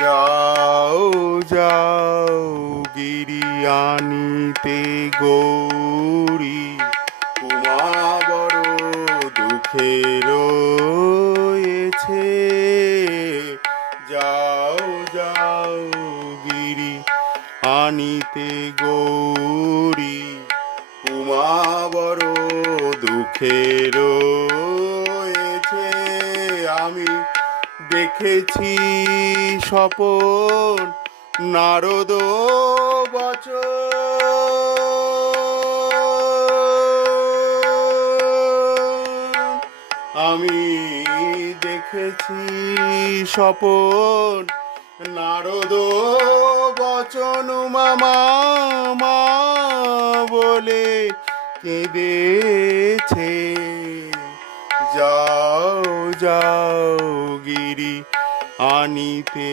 যাও যাও গিরি আনিতে গৌরী, উমা বড় দুঃখে রয়েছে। যাও যাও গিরি আনিতে গৌরী, উমা বড় দুঃখে রয়েছে। আমি দেখেছি স্বপন নারদ বচন, আমি দেখেছি স্বপন নারদ বচন, মামা মা বলে কেঁদেছে। যাও যাও গিরি আনিতে